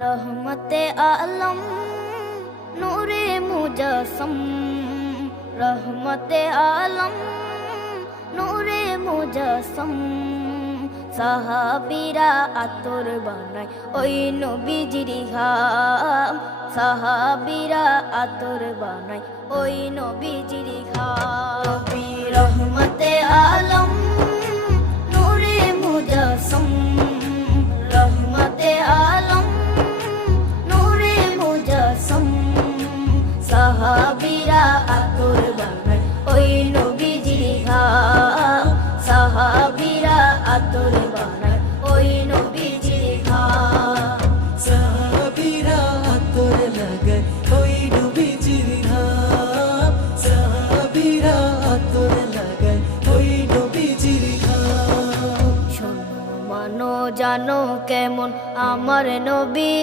रहमते आलम नूरे मुजस्सम, रहमते आलम नूरे मुजस्सम। সাহাবীরা আতর বানায় ওই নবীজির ঘাম, সাহাবীরা আতর বানায় ওই নবীজির ঘাম। নবী রহমতে আলম নূরে মুজস্সম, রহমতে আলম নূরে মুজস্সম। সাহাবীরা আতর বানায় ওই নবীজির ঘাম, সাহাবীরা আতর বানায় ওই নবীজির ঘাম। সাহাবীরা আতর লাগায় ওই নবীজির ঘাম, সাহাবীরা আতর লাগায় ওই নবীজির ঘাম। শোনো মানো জানো কেমন আমার নবী।